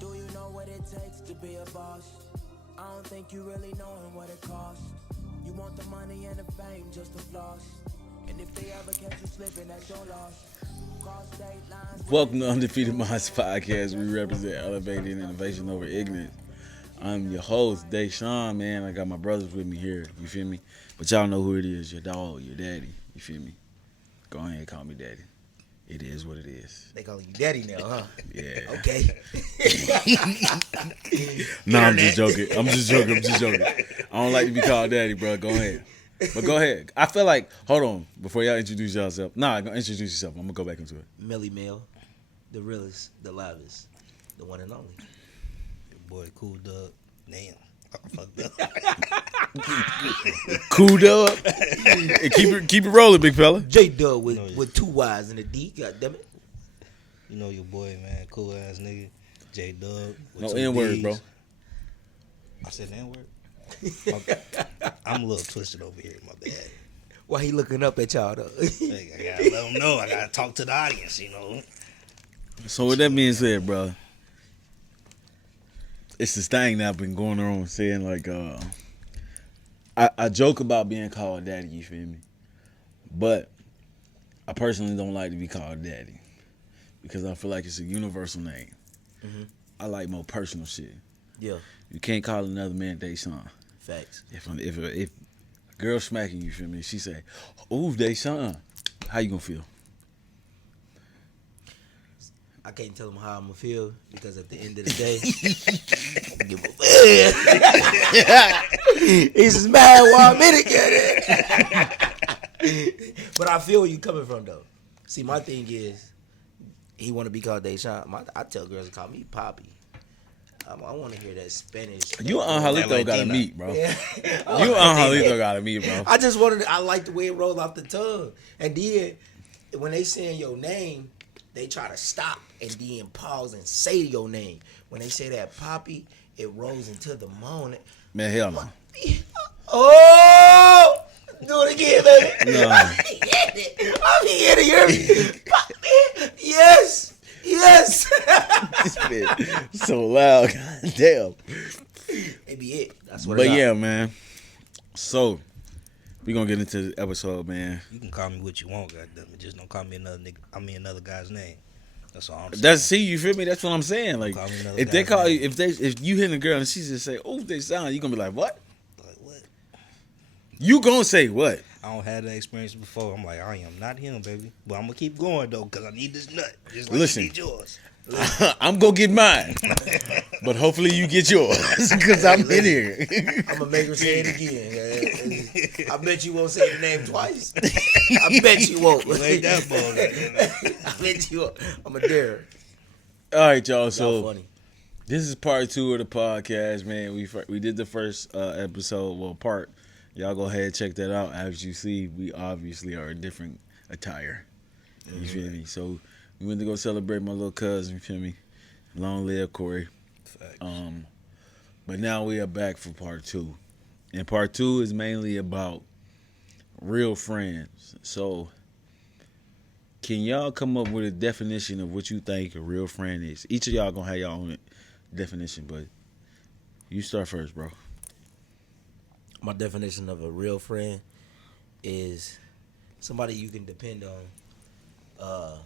Do you know what it takes to be a boss? I don't think you really knowing what it costs. You want the money and the fame just to floss. And if they ever catch you slipping, that's your loss. Cross state lines. Welcome to UndefeatedMindz podcast. We represent elevating innovation over ignorance. I'm your host, Deshaun, man. I got my brothers with me here, you feel me? But y'all know who it is, your dog, your daddy, you feel me? Go ahead and call me daddy. It is what it is. They call you daddy now, huh? Yeah. Okay. No, I'm just joking. I'm just joking. I don't like to be called daddy, bro. Go ahead. But go ahead. I feel like, hold on, before y'all introduce yourself. Nah, introduce yourself. I'm going to go back into it. Millie Mill, the realest, the livest, the one and only. Your boy, Cool Dub. Damn. I fucked up. Cool Dub. And keep it rolling, big fella. J Dub with two Y's and a D, goddammit. You know your boy, man. Cool ass nigga. J Dub. No N-words, bro. I said N-word? I'm a little twisted over here, my bad. Why he looking up at y'all, though? Hey, I gotta let him know. I gotta talk to the audience, you know. So with that being said, bro, it's this thing that I've been going on saying, like, I joke about being called daddy, you feel me? But I personally don't like to be called daddy because I feel like it's a universal name. Mm-hmm. I like more personal shit. Yeah, You can't call another man Deshaun. facts. If a girl smacking you, feel me, she say, "Ooh, Deshaun," how you gonna feel? I can't tell him how I'm gonna feel because at the end of the day, he's just mad while I'm in it. But I feel where you coming from, though. See, my thing is, he want to be called Deshaun. I tell girls to call me Poppy. I want to hear that Spanish. You and Angelito gotta meet, bro. Yeah. You and Angelito gotta meet, bro. I just wanted. I like the way it rolled off the tongue, and then when they saying your name, they try to stop and then pause and say your name. When they say that Poppy, it rolls into the moan. Man, hell no. Oh, do it again, baby. No. I'm here to hear me. Poppy, yes. This bit so loud, goddamn. It be it. That's what. But yeah, man. So we gonna get into the episode, man. You can call me what you want, goddammit. Just don't call me another nigga. Another guy's name. That's all I'm saying. That's you feel me? That's what I'm saying. Like Call me another if they guy's call name. you, if you hit a girl and she just say, "Oh, they sound," you gonna be like, "What?" Like, what? You gonna say what? I don't have that experience before. I'm like, I am not him, baby. But I'm gonna keep going though, cause I need this nut. Just like Listen. you need yours. I'm gonna get mine, but hopefully you get yours because I'm in here. I'm gonna make her say it again. I bet you won't say the name twice. I bet you won't. Ain't that ball? I bet you won't. I'm a dare. All right, y'all. Y'all So funny. this is part 2 of the podcast, man. We did the first episode, part. Y'all go ahead and check that out. As you see, we obviously are a different attire. You feel me? So we went to go celebrate my little cousin. You feel me? Long live Corey. Facts. But now we are back for part 2, and part 2 is mainly about real friends. So can y'all come up with a definition of what you think a real friend is? Each of y'all gonna have your own definition, but you start first, bro. My definition of a real friend is somebody you can depend on,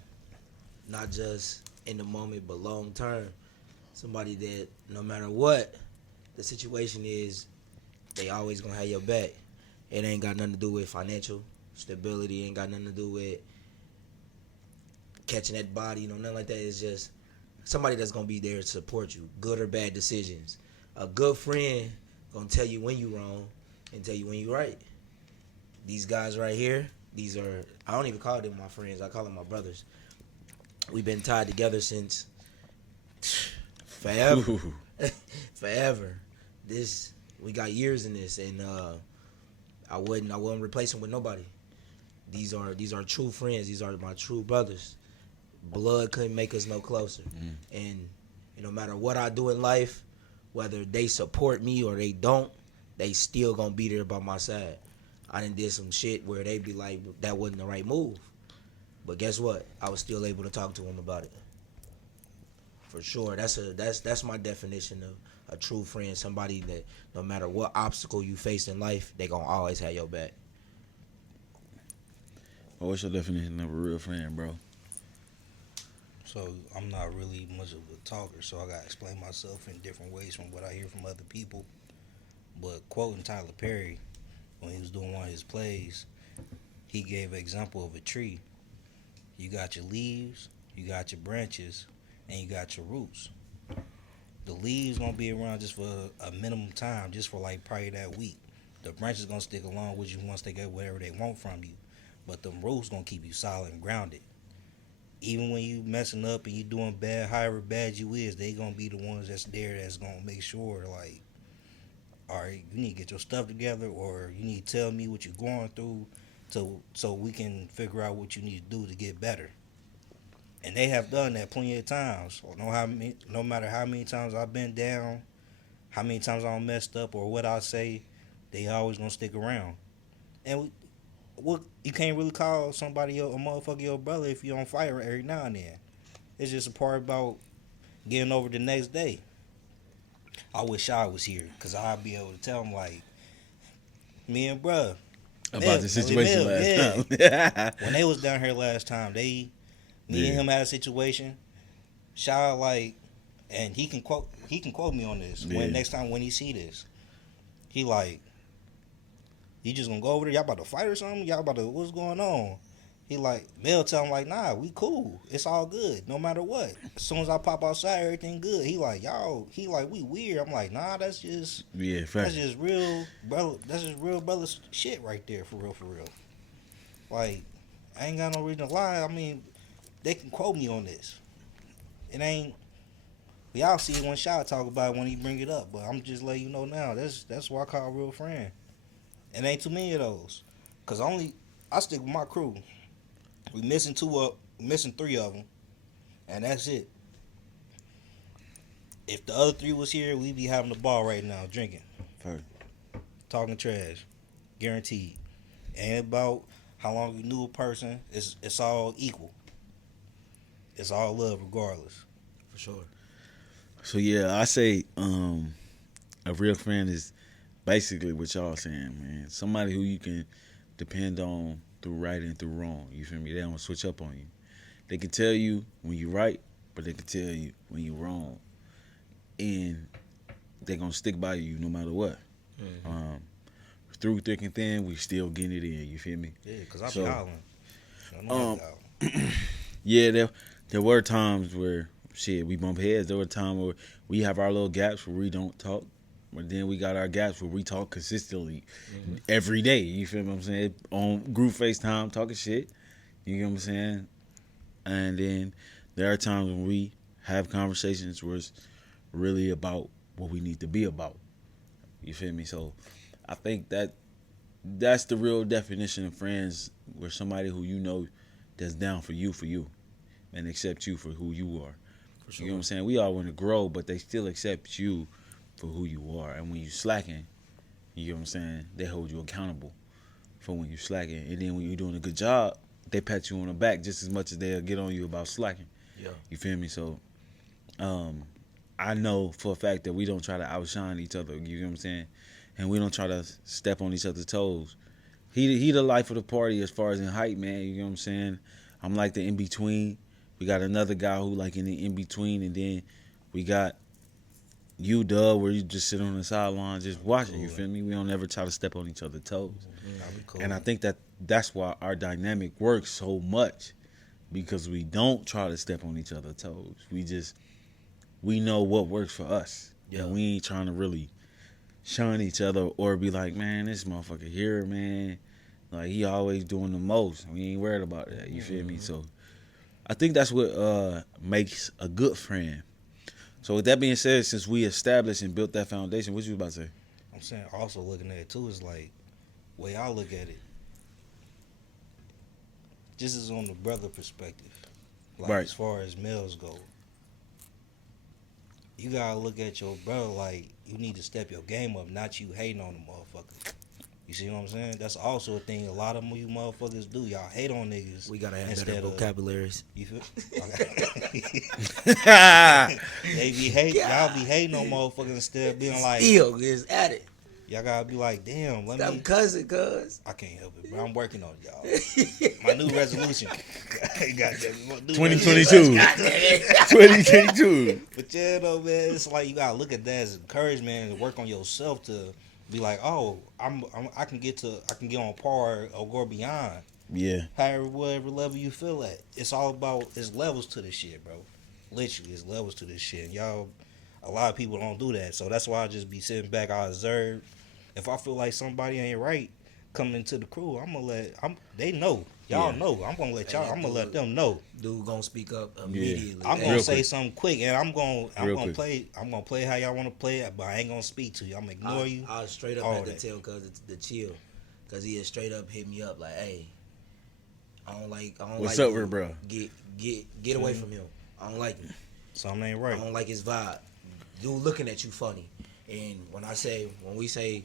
not just in the moment, but long term. Somebody that no matter what the situation is, they always gonna have your back. It ain't got nothing to do with financial stability. Ain't got nothing to do with catching that body, nothing like that. It's just somebody that's gonna be there to support you, good or bad decisions. A good friend gonna tell you when you wrong and tell you when you right. These guys right here, I don't even call them my friends. I call them my brothers. We've been tied together since forever. Ooh. Forever. We got years in this, and I wouldn't replace them with nobody. These are true friends. These are my true brothers. Blood couldn't make us no closer. And no matter what I do in life, whether they support me or they don't, they still gonna be there by my side. I done did some shit where they be like, that wasn't the right move. But guess what? I was still able to talk to him about it. For sure, that's my definition of a true friend. Somebody that no matter what obstacle you face in life, they gonna always have your back. What's your definition of a real friend, bro? So I'm not really much of a talker, so I gotta explain myself in different ways from what I hear from other people. But quoting Tyler Perry, when he was doing one of his plays, he gave an example of a tree. You got your leaves, you got your branches, and you got your roots. The leaves gonna be around just for a minimum time, just for like probably that week. The branches gonna stick along with you once they get whatever they want from you. But the roots gonna keep you solid and grounded. Even when you messing up and you doing bad, however bad you is, they gonna be the ones that's there that's gonna make sure, like, all right, you need to get your stuff together, or you need to tell me what you're going through, so we can figure out what you need to do to get better. And they have done that plenty of times. No matter how many times I've been down, how many times I'm messed up, or what I say, they always gonna stick around. And you can't really call somebody a motherfucker your brother if you're on fire every now and then. It's just a part about getting over the next day. I wish I was here, because I'd be able to tell him, like, me and bruh. About the situation last time. When they was down here last time, me and him had a situation. Shy, like, and he can quote me on this. When next time when he see this, he like, you just gonna go over there? Y'all about to fight or something? What's going on? He like, Mel tell him like, nah, we cool. It's all good, no matter what. As soon as I pop outside, everything good. He like, we weird. I'm like, nah, that's just that's just real brother. That's just real brother shit right there, for real. Like, I ain't got no reason to lie. I mean, they can quote me on this. It ain't. Y'all see it when Shy talk about it when he bring it up, but I'm just letting you know now. That's what I call a real friend. And ain't too many of those, cause I stick with my crew. We missing three of them, and that's it. If the other three was here, we'd be having the ball right now, drinking, talking trash, guaranteed. Ain't about how long you knew a person. It's all equal. It's all love, regardless. For sure. So yeah, I say a real friend is basically what y'all saying, man. Somebody who you can depend on through right and through wrong. You feel me? They don't switch up on you. They can tell you when you right, but they can tell you when you wrong. And they gonna stick by you no matter what. Mm-hmm. Through thick and thin, we still getting it in. You feel me? Yeah, because I be hollering. Yeah, there were times where we bump heads. There were times where we have our little gaps where we don't talk. But then we got our gaps where we talk consistently every day. You feel what I'm saying? On group FaceTime, talking shit. You get what I'm saying? And then there are times when we have conversations where it's really about what we need to be about. You feel me? So I think that's the real definition of friends, where somebody who you know that's down for you, and accept you for who you are. For sure. You know what I'm saying? We all want to grow, but they still accept you for who you are. And when you slacking, you know what I'm saying, they hold you accountable for when you slacking. And then when you're doing a good job, they pat you on the back just as much as they'll get on you about slacking. Yeah. You feel me? So I know for a fact that we don't try to outshine each other, you know what I'm saying? And we don't try to step on each other's toes. He the life of the party as far as in height, man, you know what I'm saying? I'm like the in-between. We got another guy who like in the in-between, and then we got you, Dub, where you just sit on the sideline just watching, you feel me? We don't ever try to step on each other's toes. Cool. And I think that's why our dynamic works so much, because we don't try to step on each other's toes. We know what works for us. Yeah. And we ain't trying to really shun each other or be like, man, this motherfucker here, man, like he always doing the most. We ain't worried about that, you feel me? So I think that's what makes a good friend. So with that being said, since we established and built that foundation, what you about to say? I'm saying also looking at it too is like, way I look at it, just as on the brother perspective, like right. As far as males go, you gotta look at your brother like you need to step your game up, not you hating on the motherfucker. You see what I'm saying? That's also a thing a lot of you motherfuckers do. Y'all hate on niggas. We gotta have instead better of- vocabularies. You feel? They be y'all be hating on motherfuckers instead of being like, Still is at it. y'all gotta be like, damn, let Stop me. cussing, cuz. I can't help it, bro. I'm working on it, y'all. My new resolution. Goddamn, my new 2022. Goddamn. 2022. But yeah, though, man, it's like you gotta look at that as encouragement and work on yourself to be like, oh, I can get on par or go beyond. Yeah. However, whatever level you feel at, it's all about it's levels to this shit, bro. Literally, it's levels to this shit. And y'all, a lot of people don't do that, so that's why I just be sitting back. I observe. If I feel like somebody ain't right coming into the crew, I'm gonna let. They know. Y'all know. I'm gonna let y'all. I'm gonna let them know. Dude gonna speak up immediately. I'm gonna Real say quick. something quick, and I'm gonna quick. play how y'all want to play it, but I ain't gonna speak to you. I'm gonna ignore you. I straight up all had to that. tell cuz the chill, cuz he had straight up hit me up like, hey, I don't What's like up him. with bro? Get away from him. I don't like him. Something ain't I right. don't like his vibe. Dude looking at you funny. And when we say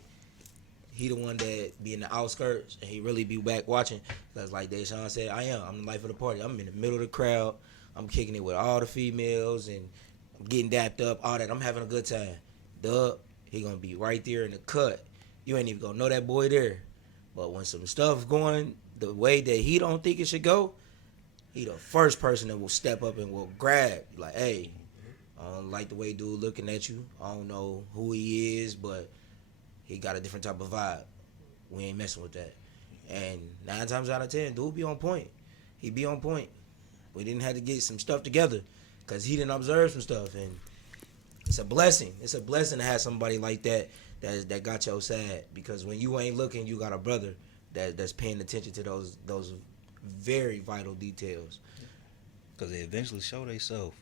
he the one that be in the outskirts and he really be back watching, that's like Deshaun said, I'm the life of the party. I'm in the middle of the crowd. I'm kicking it with all the females and I'm getting dapped up, all that. I'm having a good time. Dub, he gonna be right there in the cut. You ain't even gonna know that boy there. But when some stuff going the way that he don't think it should go, he the first person that will step up and will grab. Like, hey, I don't like the way dude looking at you. I don't know who he is, but he got a different type of vibe. We ain't messing with that. And 9 times out of 10, dude be on point. He be on point. We didn't have to get some stuff together because he didn't observe some stuff. And it's a blessing. It's a blessing to have somebody like that got your side. Because when you ain't looking, you got a brother that's paying attention to those very vital details. Because they eventually show themselves.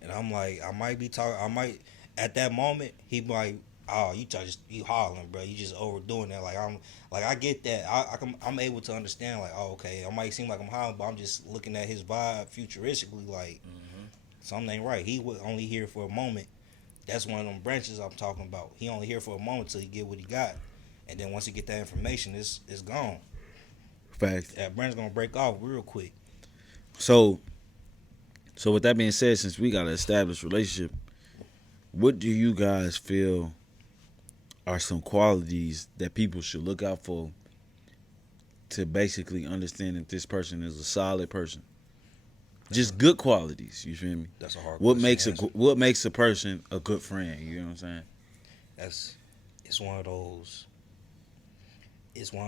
And I'm like, at that moment, he be like, oh, you hollering, bro. You just overdoing that. I get that. I'm able to understand, like, oh, okay, I might seem like I'm hollering, but I'm just looking at his vibe futuristically, like, something ain't right. He was only here for a moment. That's one of them branches I'm talking about. He only here for a moment till he get what he got. And then once he get that information, it's gone. Fact. That branch gonna break off real quick. So with that being said, since we got an established relationship, what do you guys feel are some qualities that people should look out for to basically understand that this person is a solid person? Just good qualities, you feel me? That's a hard What question to answer. what makes a person a good friend? You know what I'm saying? It's one of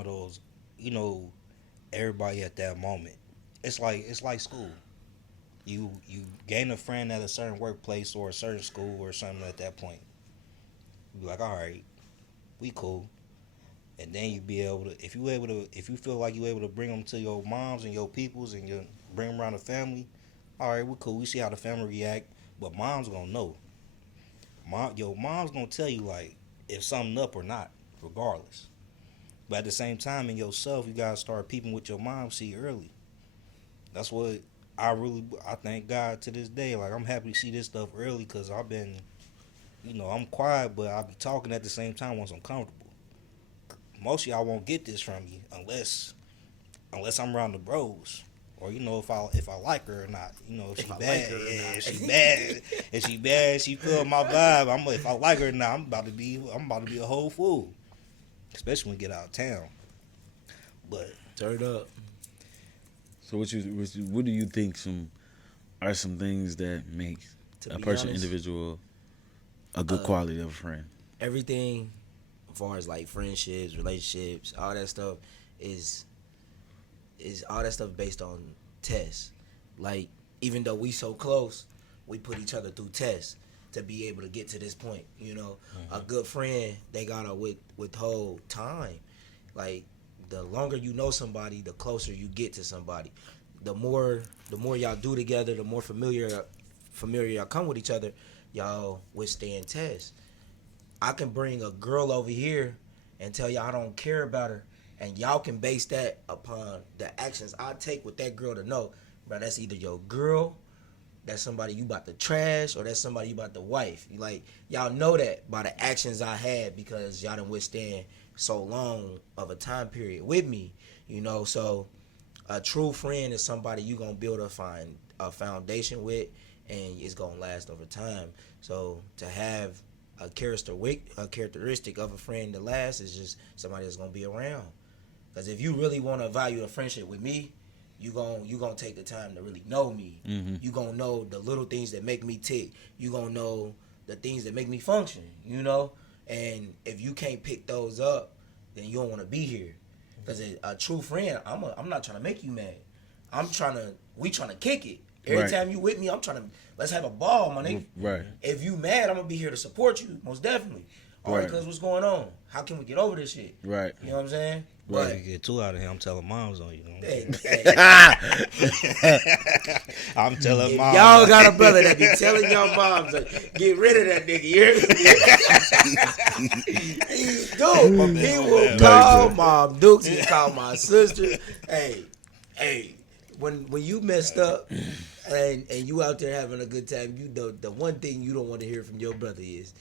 those, you know, everybody at that moment. It's like school. You gain a friend at a certain workplace or a certain school or something at that point. You be like, all right, we cool. And then you be able to, if you feel like you able to bring them to your moms and your peoples and you bring them around the family, all right, we cool. We see how the family react, but mom's gonna know. Your mom's gonna tell you like if something up or not, regardless. But at the same time, in yourself, you gotta start peeping with your mom see early. That's what I thank God to this day. Like I'm happy to see this stuff early because I've been, I'm quiet, but I'll be talking at the same time once I'm comfortable. Most of y'all won't get this from me unless I'm around the bros. Or if I like her or not, if she bad, if she bad, she feel my vibe. If I like her or not, I'm about to be a whole fool, especially when we get out of town. But Turn up. So what do you think are some things that make To a be person, honest, individual, a good quality of a friend? Everything, as far as like friendships, relationships, all that stuff is all that stuff based on tests. Like even though we so close, we put each other through tests to be able to get to this point. A good friend, they gotta withhold time. Like the longer you know somebody, the closer you get to somebody. The more y'all do together, the more familiar y'all come with each other, y'all withstand tests. I can bring a girl over here and tell y'all I don't care about her, and y'all can base that upon the actions I take with that girl to know, bro, that's either your girl, that's somebody you about to trash, or that's somebody you about to wife. Like, y'all know that by the actions I had because y'all done withstand so long of a time period with me, you know. So a true friend is somebody you gonna build a foundation with, and it's gonna last over time. So to have a characteristic of a friend that lasts is just somebody that's gonna be around. Because if you really want to value a friendship with me, you gonna take the time to really know me. Mm-hmm. You gonna know the little things that make me tick. You gonna know the things that make me function. You know, and if you can't pick those up, then you don't want to be here. Because a true friend, I'm not trying to make you mad. We trying to kick it. Every time you with me, I'm trying to, let's have a ball, my nigga. Right. If you mad, I'm gonna be here to support you, most definitely. All right, cause what's going on? How can we get over this shit? Right. You know what I'm saying? Right. If you get two out of here, I'm telling moms on you. Hey, I'm telling if moms. y'all got a brother that be telling y'all moms, like, get rid of that nigga. He will call Mom Dukes. He call my sister. Hey, when you messed up and you out there having a good time, you know the one thing you don't want to hear from your brother is,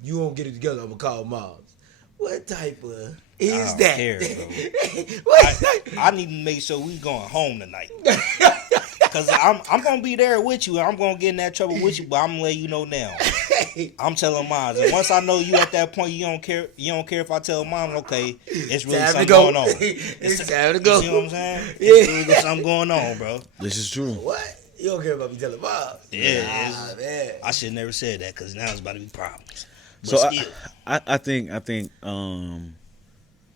you won't get it together, I'm gonna call moms. What type of is that? Care, I need to make sure we going home tonight. Cause I'm gonna be there with you. I'm gonna get in that trouble with you, but I'm gonna let you know now. I'm telling moms, and once I know you at that point, you don't care. You don't care if I tell mom, okay, it's really Time something to go. going on. It's time to go. You see what I'm saying? Yeah. It's really something going on, bro. This is true. What? You don't care about me telling moms? Yeah, Man. I should never said that because now it's about to be problems. But So still, I think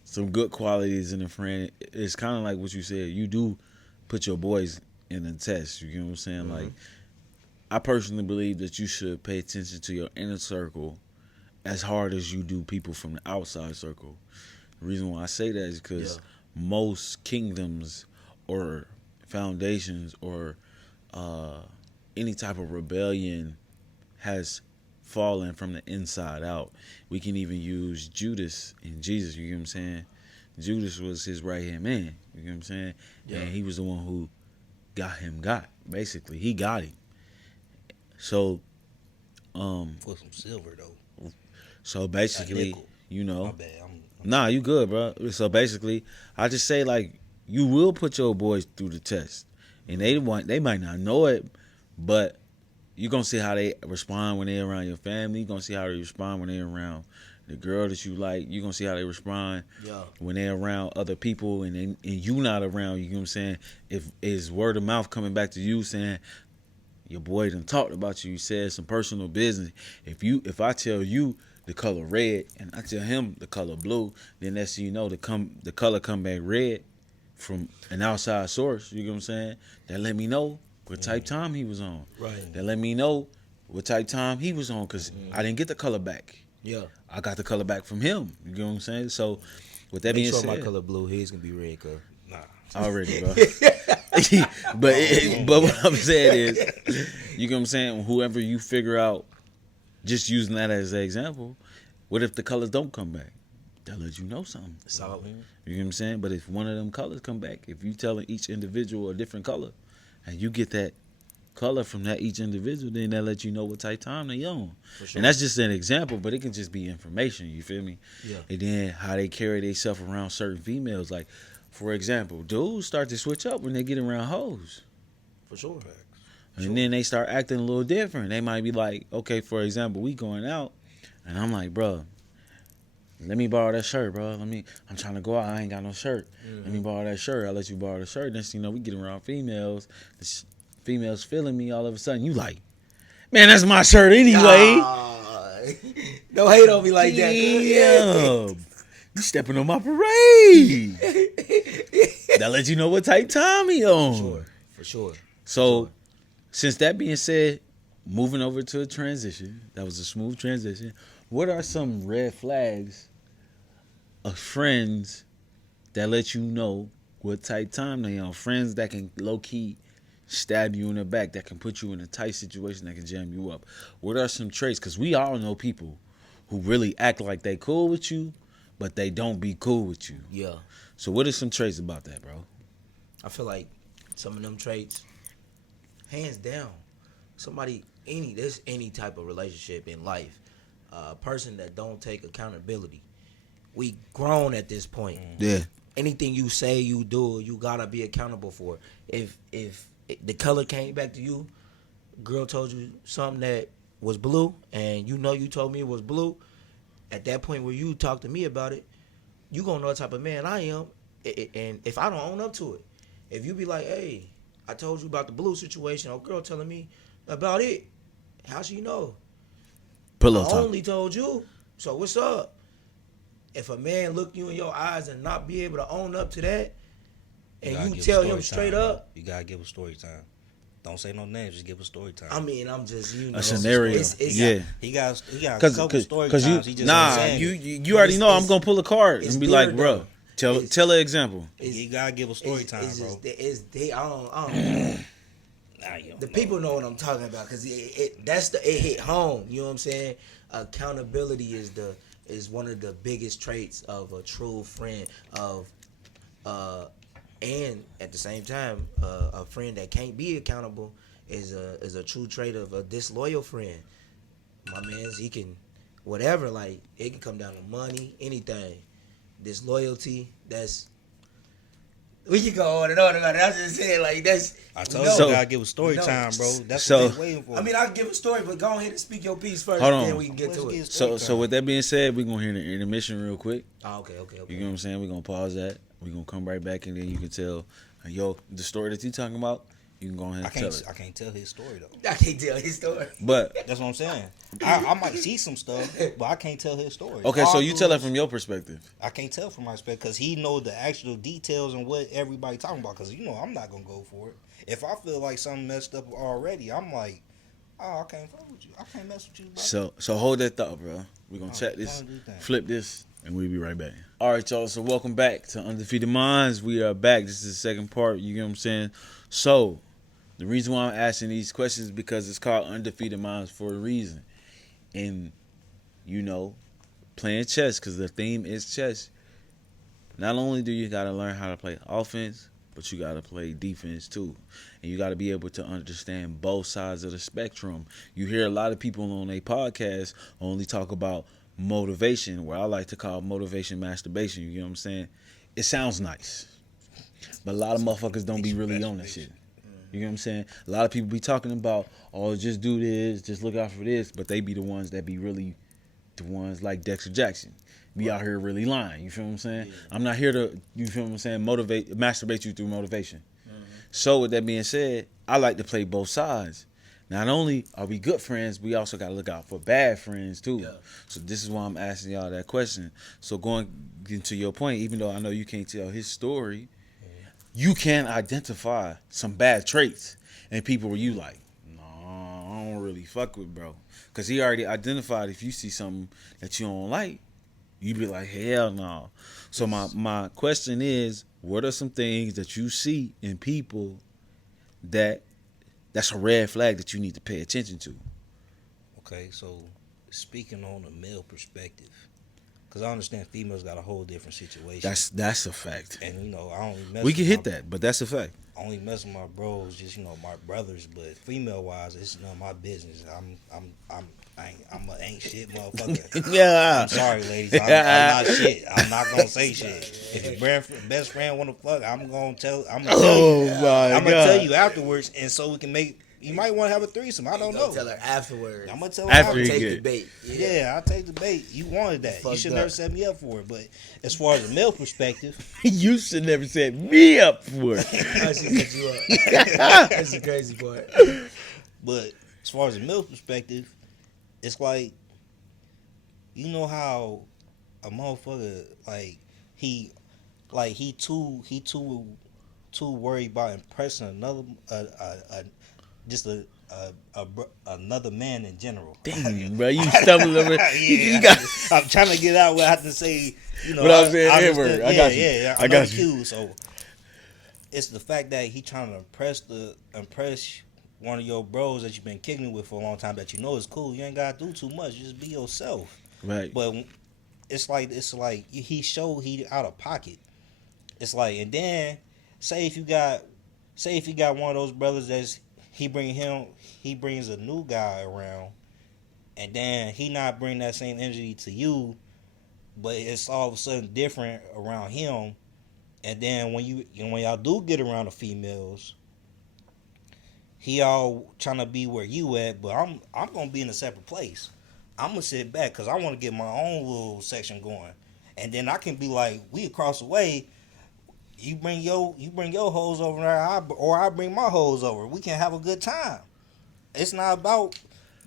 some good qualities in a friend is kind of like what you said. You do put your boys in the test. You know what I'm saying? Mm-hmm. Like, I personally believe that you should pay attention to your inner circle as hard as you do people from the outside circle. The reason why I say that is because most kingdoms or foundations or any type of rebellion has fallen from the inside out. We can even use Judas and Jesus, you know what I'm saying? Judas was his right hand man, you know what I'm saying? Yeah. And he was the one who got. Basically, he got him. So for some silver though. So basically, you know, my bad. Nah, you good, bro. So basically, I just say, like, you will put your boys through the test, and they might not know it, but you're gonna see how they respond when they're around your family. You're gonna see how they respond when they're around the girl that you like. You're gonna see how they respond when they're around other people, and you not around. You know what I'm saying? If is word of mouth coming back to you saying your boy done talked about you, said some personal business. If I tell you the color red and I tell him the color blue, then that's, you know, the color come back red from an outside source. You know what I'm saying? That let me know what type time he was on. Right. That let me know what type time he was on, because I didn't get the color back. Yeah. I got the color back from him. You know what I'm saying? So with that being said, my color blue, his gonna be red, cuz. Nah. Already, bro. but what I'm saying is, you know what I'm saying? Whoever you figure out, just using that as an example, what if the colors don't come back? That lets you know something. Solid. You know what I'm saying? But if one of them colors come back, if you telling each individual a different color, and you get that color from that each individual, then that lets you know what type time they on. Sure. And that's just an example, but it can just be information. You feel me? Yeah. And then how they carry themselves around certain females, like. For example, dudes start to switch up when they get around hoes. For sure. And then they start acting a little different. They might be like, okay, for example, we going out, and I'm like, bro, let me borrow that shirt, bro. I'm trying to go out. I ain't got no shirt. Let me borrow that shirt. I'll let you borrow the shirt. Next thing you know, we get around females. The females feeling me. All of a sudden, you like, man, that's my shirt anyway. Don't hate on me like that. Yeah. You stepping on my parade. That lets you know what type time he on. For sure. So, since that being said, moving over to a transition, that was a smooth transition. What are some red flags of friends that let you know what type time they on? Friends that can low-key stab you in the back, that can put you in a tight situation, that can jam you up. What are some traits? Because we all know people who really act like they cool with you, but they don't be cool with you. Yeah. So what are some traits about that, bro? I feel like some of them traits, hands down, there's any type of relationship in life, a person that don't take accountability we grown at this point. Yeah. Anything you say, you do, you gotta be accountable for. If the color came back to you, girl told you something that was blue, and you know you told me it was blue, at that point where you talk to me about it, you gonna know what type of man I am. And if I don't own up to it, if you be like, hey, I told you about the blue situation, or girl telling me about it, how she know? Pillow I talk. only told you. So what's up? If a man look you in your eyes and not be able to own up to that, and gotta you give tell a him story straight time, up, you gotta give a story time. Don't say no names. Just give a story time. I mean, I'm just, you know, A scenario. Yeah. He got a couple story times. You, He just nah, ain't saying you already know I'm it's- gonna pull a card it's and be like, there, bro, though. tell an example. You gotta give a story time, bro. I don't Nah, you don't the know. people know what I'm talking about, because it hit home. You know what I'm saying? Accountability is one of the biggest traits of a true friend, and at the same time, a friend that can't be accountable is a true trait of a disloyal friend. My man's, he can whatever, like it can come down to money, anything. Disloyalty, that's, we can go on and on about it. I was just saying, like, that's. I told no. you, you gotta give a story No. time, bro. That's So- what they waiting for. I mean, I can give a story, but go ahead and speak your piece first, Hold and then on. we can get Let's to get it. story So time. with that being said, we're gonna hear the intermission real quick. Oh, okay. You know what I'm saying? We're gonna pause that. We're gonna come right back, and then you can tell, yo, the story that you talking about. You can go ahead and tell it. I can't tell his story though. I can't tell his story. But That's what I'm saying. I might see some stuff, but I can't tell his story. okay, All so I you do tell it is- from your perspective. I can't tell from my perspective because he know the actual details and what everybody talking about. Because you know I'm not gonna go for it. If I feel like something messed up already, I'm like, oh, I can't fuck with you. I can't mess with you. Bro. So hold that thought, bro. We're gonna check this, don't do that. flip this, and we'll be right back. All right, y'all. So welcome back to Undefeated Minds. We are back. This is the second part. You get what I'm saying? So the reason why I'm asking these questions is because it's called Undefeated Minds for a reason. And, you know, playing chess, because the theme is chess. Not only do you got to learn how to play offense, but you got to play defense too. And you got to be able to understand both sides of the spectrum. You hear a lot of people on a podcast only talk about motivation, where I like to call motivation masturbation. You know what I'm saying? It sounds nice. But a lot of motherfuckers don't be really on that shit. You know what I'm saying? A lot of people be talking about, oh, just do this, just look out for this, but they be the ones that be really the ones like Dexter Jackson. Be out here really lying. You feel what I'm saying? Yeah. I'm not here to, you feel what I'm saying, masturbate you through motivation. Mm-hmm. So with that being said, I like to play both sides. Not only are we good friends, we also got to look out for bad friends too. Yeah. So this is why I'm asking y'all that question. So going into your point, even though I know you can't tell his story, you can identify some bad traits and people where you like, no, I don't really fuck with bro. Because he already identified if you see something that you don't like, you be like, hell no. So my question is, what are some things that you see in people that's a red flag that you need to pay attention to? Okay, so speaking on a male perspective, because I understand females got a whole different situation. That's a fact. And you know, I only mess We with can hit that, but that's a fact. I only mess with my bros, just you know, my brothers. But female wise, it's none of my business. I'm a ain't shit motherfucker. Yeah. I'm sorry, ladies. I'm not shit. I'm not gonna say shit. If your best friend wanna fuck, I'm gonna tell. I'm gonna tell you afterwards, and so we can make. You might want to have a threesome. I don't know. Tell her afterwards. I'm gonna tell her After you Take get the bait. Yeah, I'll take the bait. You wanted that. You should never set me up for it. But as far as a male perspective, You should never set me up for it. I should set you up. That's the crazy part. but as far as a male perspective, it's like, you know how a motherfucker he too worried about impressing another another man in general. Damn, bro, you stumbling over. You got. I'm trying to get out what I have to say. You know, What I was saying, I Edward, I got you. Yeah, I got you. you. So it's the fact that he trying to impress one of your bros that you've been kicking it with for a long time that you know is cool. You ain't gotta do too much. Just be yourself. Right. But it's like he out of pocket. It's like, and then say if you got one of those brothers that's he brings a new guy around, and then he not bring that same energy to you, but it's all of a sudden different around him. And then when y'all do get around the females, he all trying to be where you at, but I'm gonna be in a separate place. I'm gonna sit back because I want to get my own little section going, and then I can be like, we across the way. You bring your hoes over there, or I bring my hoes over. We can have a good time. It's not about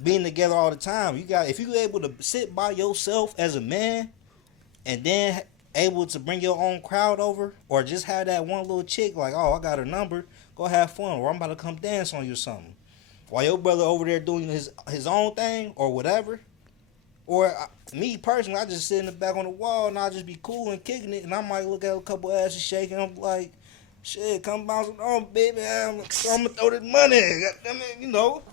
being together all the time. If you able to sit by yourself as a man, and then able to bring your own crowd over, or just have that one little chick like, oh, I got her number, go have fun, or I'm about to come dance on you or something. While your brother over there doing his own thing or whatever. Or me personally, I just sit in the back on the wall and I just be cool and kicking it, and I might look at a couple asses shaking. I'm like, shit, come bounce on, baby. I'm gonna throw this money. You know,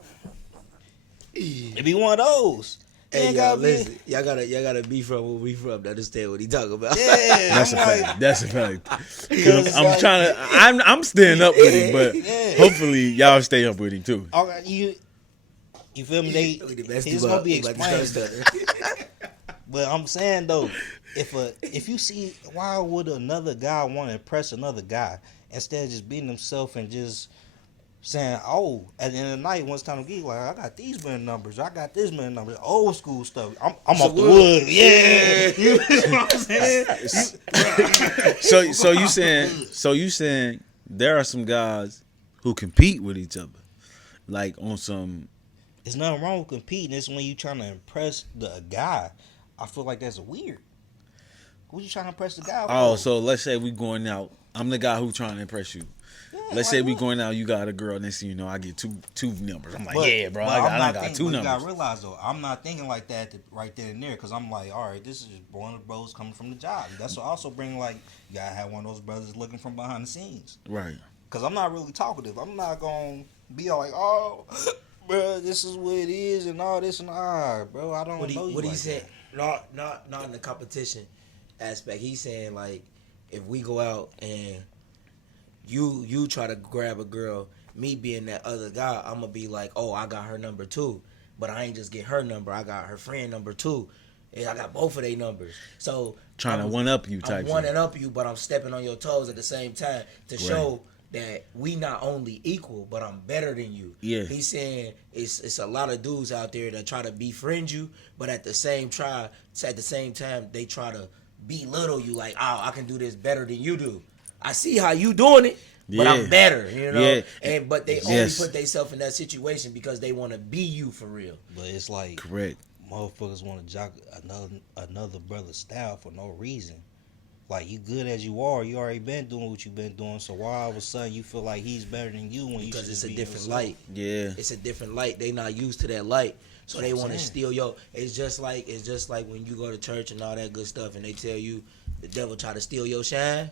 it be one of those. Hey, y'all, listen, y'all gotta be from where we from to understand what he talking about. Yeah, That's a fact. That's a fact. I'm staying up with him, but hopefully y'all stay up with him too. All right, you feel me? It's gonna be explained. But I'm saying though, if you see, why would another guy want to impress another guy instead of just being himself and just saying, oh, at the end of the night, once time to get like, I got these many numbers, I got this many numbers, old school stuff. I'm off the wood, yeah. You know what I'm saying? So you saying there are some guys who compete with each other, like on some. There's nothing wrong with competing. It's when you trying to impress the guy. I feel like that's weird. Who you trying to impress the guy? Oh, so let's say we going out. I'm the guy who trying to impress you. Yeah, let's say we going out. You got a girl. Next thing you know, I get two numbers. I'm like, yeah, bro. I got two numbers. You gotta realize though, I'm not thinking like that right then and there, because I'm like, all right, this is one of the bros coming from the job. That's what also bring like, you gotta have one of those brothers looking from behind the scenes. Right. Because I'm not really talkative. I'm not gonna be all like, oh, bro, this is what it is and all this and all, bro. I don't know you. What he like said, not in the competition aspect. He's saying like, if we go out and you try to grab a girl, me being that other guy, I'm gonna be like, oh, I got her number too, but I ain't just get her number. I got her friend number too. And I got both of their numbers. So trying to one up you type. I'm one up you, but I'm stepping on your toes at the same time to show that we not only equal, but I'm better than you. Yeah. He's saying it's a lot of dudes out there that try to befriend you, but at the same time they try to belittle you, like, oh, I can do this better than you do. I see how you doing it, but I'm better, you know. Yeah. But they only put themselves in that situation because they want to be you for real. But it's like, correct, motherfuckers want to jock another brother's style for no reason. Like, you good as you are, you already been doing what you've been doing, so why all of a sudden you feel like he's better than you when you should it's a be different yourself? light. Yeah. It's a different light. They not used to that light. So they want to steal your. It's just like when you go to church and all that good stuff, and they tell you the devil try to steal your shine.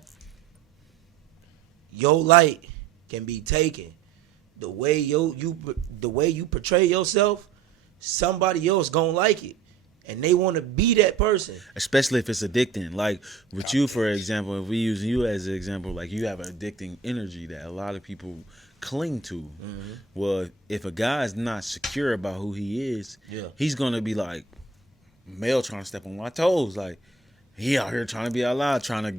Your light can be taken. The way you portray yourself, somebody else gonna like it, and they want to be that person. Especially if it's addicting. Like with you, for example, if we use you as an example, like you have an addicting energy that a lot of people cling to. Mm-hmm. Well, if a guy is not secure about who he is, he's gonna be like, Mel trying to step on my toes. Like, he out here trying to be out loud, trying to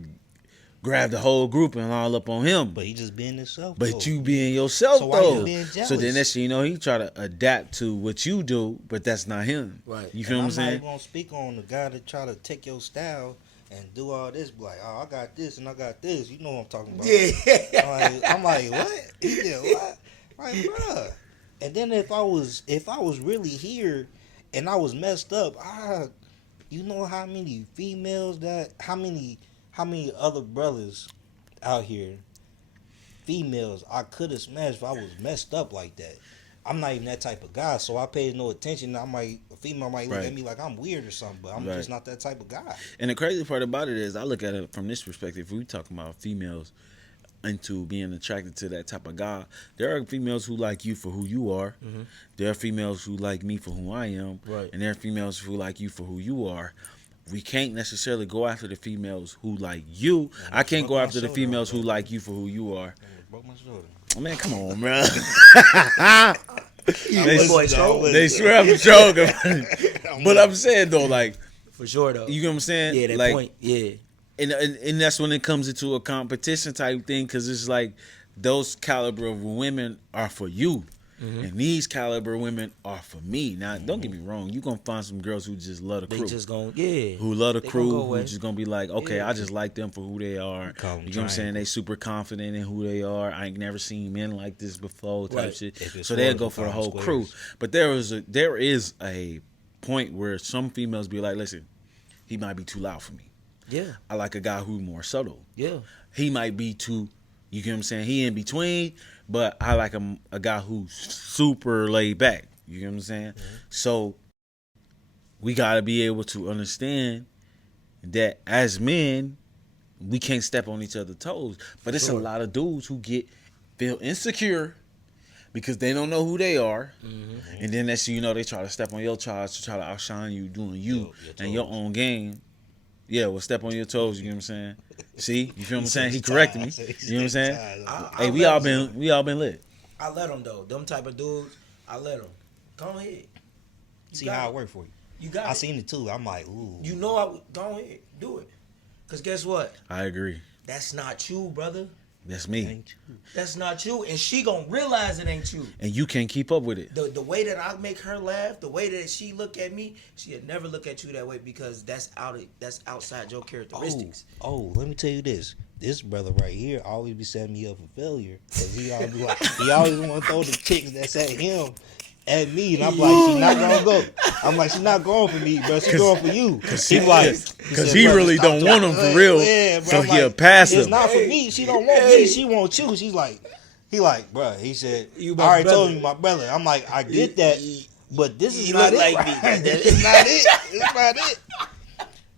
grab the whole group and all up on him. But he just being himself. But you being yourself, so why you being jealous? So then next thing you know, he try to adapt to what you do, but that's not him. Right. You feel what I'm saying? I'm not even gonna speak on the guy that try to take your style and do all this, like, oh, I got this and I got this. You know what I'm talking about. Yeah. I'm like, what? He did what? Like, bruh. And then if I was really here and I was messed up, you know how many females how many other brothers out here, females, I could have smashed if I was messed up like that. I'm not even that type of guy, so I paid no attention. A female might look at me like I'm weird or something, but I'm just not that type of guy. And the crazy part about it is, I look at it from this perspective. We talking about females into being attracted to that type of guy. There are females who like you for who you are. Mm-hmm. There are females who like me for who I am. Right. And there are females who like you for who you are. We can't necessarily go after the females who like you. I can't go after the females who like you for who you are. Oh, man, come on, bro. They swear I'm strong. But I'm saying, though, like, For sure though. You get what I'm saying? Yeah, that like, point. Yeah. And that's when it comes into a competition type thing, because it's like those caliber of women are for you, and these caliber women are for me. Now, don't get me wrong, you gonna find some girls who just love the They crew, just gonna who love the They crew, gonna go who away. just gonna be like, okay, Yeah. I just like them for who they are. Call 'em You know what I'm saying? triangle. They super confident in who they are. I ain't never seen men like this before, type Right. shit. If it's So they'll squares, go we for the call 'em whole crew. squares. But there is a point where some females be like, listen, he might be too loud for me. Yeah. I like a guy who's more subtle. Yeah. He might be too, you get what I'm saying? He in between, but I like a guy who's super laid back. You get what I'm saying? So we got to be able to understand that as men, we can't step on each other's toes. But it's a lot of dudes who feel insecure because they don't know who they are. And then next thing you know, they try to step on your charge to try to outshine you doing you and your own game. Yeah, well, step on your toes. You know what I'm saying? See, you feel what I'm saying? He corrected me. You know what I'm saying? Hey, we all been lit. I let them though. Them type of dudes, I let them. Go ahead. See got how it. it worked for you. You got I it. seen it too. I'm like, ooh. You know I go ahead, do it. Cause guess what? I agree. That's not you, brother. That's me. Ain't you? That's not you, and she gonna realize it ain't you. And you can't keep up with it. The way that I make her laugh, the way that she look at me, she'll never look at you that way because that's outside your characteristics. Oh, let me tell you this. This brother right here always be setting me up for failure. Cause he always be like, he always want to throw the chicks that's at him at me, and I'm like, she not gonna go. I'm like, she not going for me, bro. She going for you. He like, Because said, he "Brother, really stop don't want him talking." for real. Yeah, bro, So I'm he'll like, pass It's him. not for me. She don't want me. She want you. She's like, he like, bro. He said, You I my already brother. told you my brother. I'm like, I get that, but this is You not look it. like me. right? It's not it. It's not it.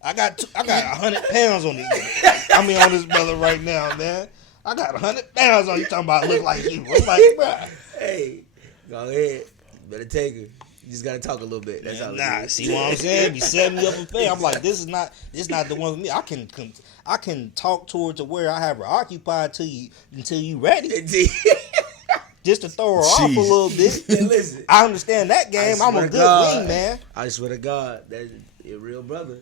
I got 100 pounds on this. I mean, on this brother right now, man. I got 100 pounds on you. Talking about look like you. I'm like, bro. Hey, go ahead. You better take her. You just gotta talk a little bit. That's all. Nah, it is. see what I'm saying? You set me up for failure. I'm like, this is not the one for me. I can talk towards to where I have her occupied until you ready. Just to throw her off a Jeez. little bit. And listen, I understand that game. I'm a swear good to God, wingman. I swear to God, that's a real brother.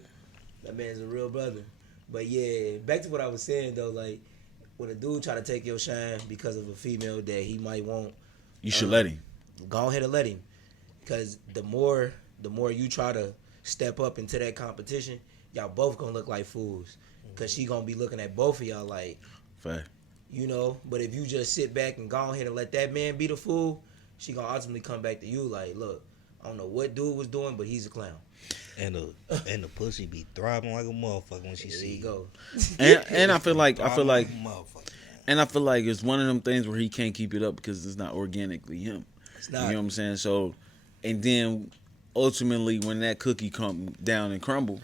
That man's a real brother. But yeah, back to what I was saying though, like when a dude try to take your shine because of a female that he might want, You should let him. go ahead and let him. Because the more you try to step up into that competition, y'all both gonna look like fools. Because she gonna be looking at both of y'all like, Fact. you know. But if you just sit back and go ahead and let that man be the fool, she gonna ultimately come back to you like, look, I don't know what dude was doing, but he's a clown. And the pussy be throbbing like a motherfucker when she There see you go. And I feel like Throbbing like a motherfucker. and I feel like it's one of them things where he can't keep it up because it's not organically him. It's You not. know what I'm saying? So, and then ultimately when that cookie come down and crumble,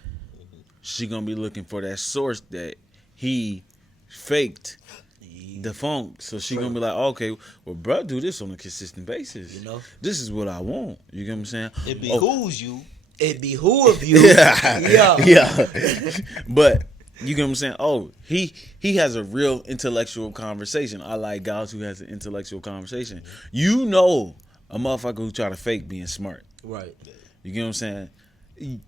she gonna be looking for that source that he faked the funk. So she gonna be like, okay, well, bro, do this on a consistent basis. You know? This is what I want. You get what I'm saying? It Oh, behooves you. It behoove you. yeah. But you get what I'm saying? Oh, he has a real intellectual conversation. I like guys who has an intellectual conversation. You know a motherfucker who try to fake being smart. Right. You get what I'm saying?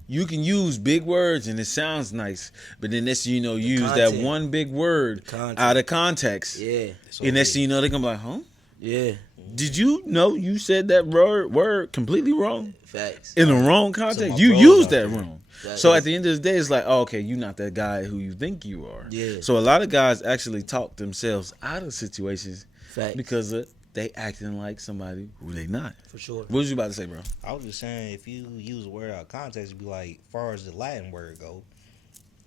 You can use big words and it sounds nice, but then next thing you know, you use that content. one big word Content. out of context. Yeah. And next thing you know, they gonna be like, huh? Yeah. Did you know you said that word completely wrong? Facts. In the wrong my context. You bros used out that there. wrong. That So is- at the end of the day, it's like, oh, okay, you're not that guy who you think you are. Yeah. So a lot of guys actually talk themselves out of situations Facts. because they acting like somebody who they not. For sure. What was you about to say, bro? I was just saying, if you use a word out of context, it'd be like, far as the Latin word go,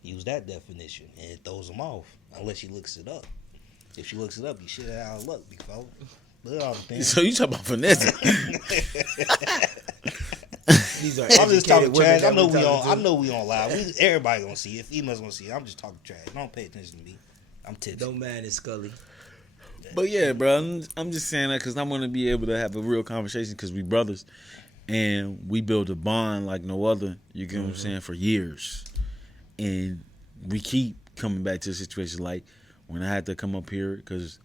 use that definition, and it throws them off, unless she looks it up. If she looks it up, you shit out of luck, big fella. Look at all the things. So you talking about finesse? These are I'm just talking educated women trash. that I know we we on. talking I to. know we on live. Everybody gonna see it. Females gonna see it. I'm just talking trash. Don't pay attention to me. I'm tipsy. Don't mind it, Scully. But yeah, bro, I'm just saying that because I want to be able to have a real conversation because we brothers and we build a bond like no other. You get what I'm saying, for years, and we keep coming back to the situation like when I had to come up here because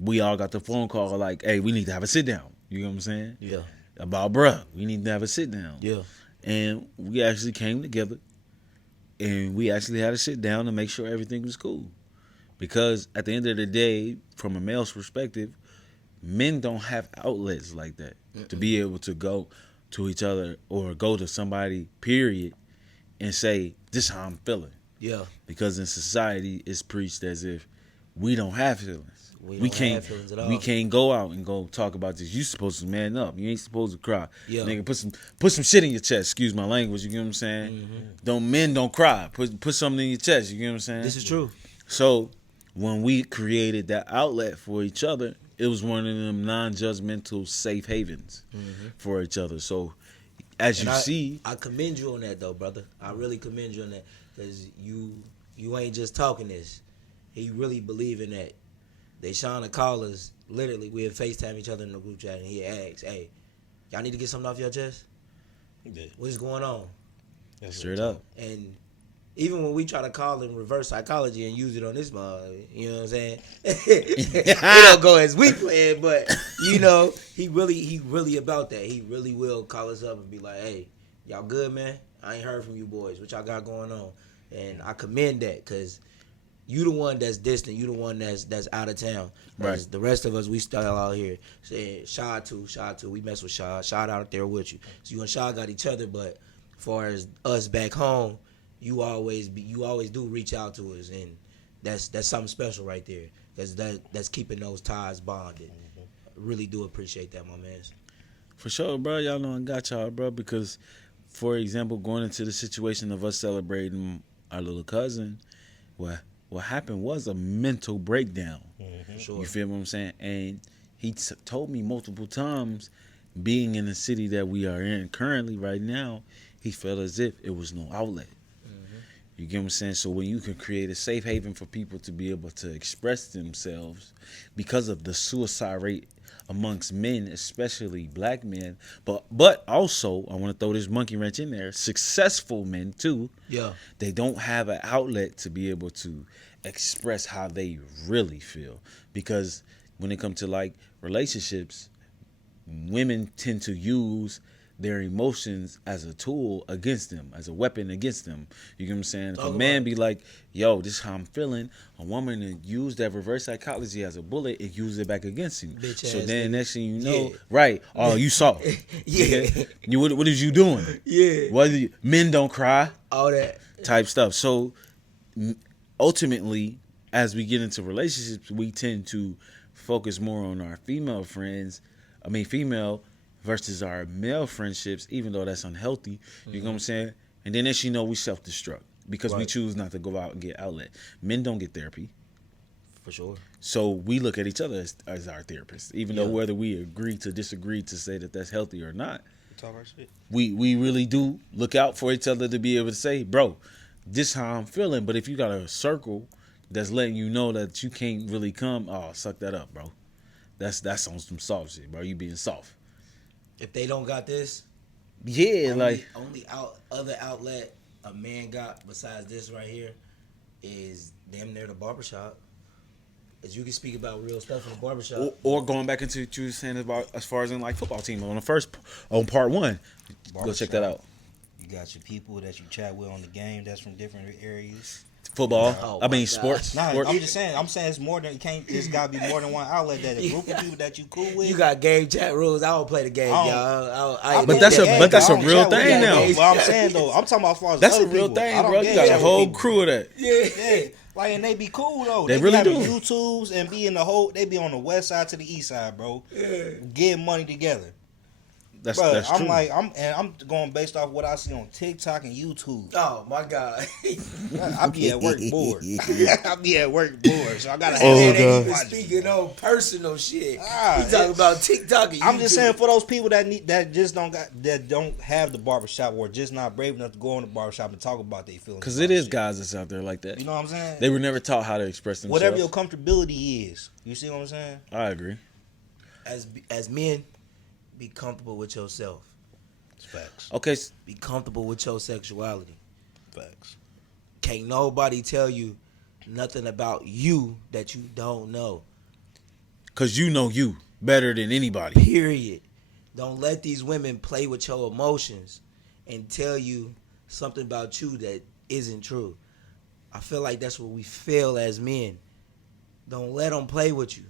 we all got the phone call like, hey, we need to have a sit down. You know what I'm saying? Yeah. About bruh, we need to have a sit down. Yeah. And we actually came together And we actually had to sit down to make sure everything was cool. Because at the end of the day, from a male's perspective, men don't have outlets like that to be able to go to each other or go to somebody, period, and say, this is how I'm feeling. Yeah. Because in society, it's preached as if we don't have feelings. We can't have feelings at all. We can't go out and go talk about this. You supposed to man up. You ain't supposed to cry. Yeah. Nigga, put some shit in your chest. Excuse my language. You get what I'm saying? Men don't cry. Put something in your chest. You get what I'm saying? This is true. So when we created that outlet for each other, it was one of them non-judgmental safe havens for each other. So as you see, I commend you on that though, brother. I really commend you on that because you ain't just talking this. He really believe in that. They trying to call us. Literally, we had FaceTime each other in the group chat, and he asked, "Hey, y'all need to get something off your chest? What's going on?" straight up. And even when we try to call in reverse psychology and use it on this you know what I'm saying? It don't go as we planned, but you know, he really about that. He really will call us up and be like, "Hey, y'all good, man? I ain't heard from you boys. What y'all got going on?" And I commend that because you the one that's distant. You the one that's out of town. Right. The rest of us, we still out here. Saying Shaw too. We mess with Shaw. Shaw out there with you. So you and Shaw got each other, but as far as us back home, you always do reach out to us, and that's something special right there. Because that's keeping those ties bonded. Really do appreciate that, my man. For sure, bro. Y'all know I got y'all, bro. Because, for example, going into the situation of us celebrating our little cousin, what happened was a mental breakdown. Sure. You feel what I'm saying? And he told me multiple times, being in the city that we are in currently right now, he felt as if it was no outlet. You get what I'm saying? So when you can create a safe haven for people to be able to express themselves because of the suicide rate amongst men, especially black men, but also, I want to throw this monkey wrench in there, successful men too. Yeah. They don't have an outlet to be able to express how they really feel. Because when it comes to like relationships, women tend to use their emotions as a tool against them, as a weapon against them. You get what I'm saying? If a man be like, yo, this is how I'm feeling, a woman to use that reverse psychology as a bullet and use it back against him. Bitch So ass then nigga. next thing you know, Yeah. right, oh, you soft. Yeah. What is you doing? Yeah. Men don't cry All that. type stuff. So ultimately, as we get into relationships, we tend to focus more on our female versus our male friendships, even though that's unhealthy. You know what I'm saying? And then as you know, we self-destruct because we Right. choose not to go out and get outlet. Men don't get therapy. For sure. So we look at each other as our therapists, even though whether we agree to disagree to say that that's healthy or not, Talk our shit. we really do look out for each other to be able to say, bro, this is how I'm feeling. But if you got a circle that's letting you know that you can't really come, oh, suck that up, bro. That's on some soft shit, bro. You being soft. If they don't got this, Yeah, only other outlet a man got besides this right here is damn near the barbershop. As you can speak about real stuff in the barbershop. or going back into what you were saying about as far as in like football team on part one. Go check that out. You got your people that you chat with on the game that's from different areas. Football. Oh, I my mean God. sports. Nah, Sports. I'm just saying it's more than it's gotta be more than one outlet that a group of people that you cool with. You got game chat rules. I don't play the game, I don't- y'all. But that's a real thing now. But I'm saying though, I'm talking about as far as That's a other real people. thing, I don't bro. You game got a chat with whole people. crew of that. Yeah, like and they be cool though. They be really having do. YouTubes and be in the whole. They be on the west side to the east side, bro. Getting money together. That's I'm true. like I'm going based off what I see on TikTok and YouTube. Oh my God. I be at work bored. I be at work bored, so I gotta have Man, that ain't even watch. speaking on personal shit. Ah, He talking about TikTok and I'm just YouTube. saying for those people that don't have the barbershop or just not brave enough to go in the barbershop and talk about their feelings. Because about it is shit. guys that's out there like that. You know what I'm saying? They were never taught how to express themselves. Whatever your comfortability is. You see what I'm saying? I agree. As men, be comfortable with yourself. It's facts. Okay, Be comfortable with your sexuality. Facts. Can't nobody tell you nothing about you that you don't know. because you know you better than anybody. Period. Don't let these women play with your emotions and tell you something about you that isn't true. I feel like that's what we feel as men. Don't let them play with you.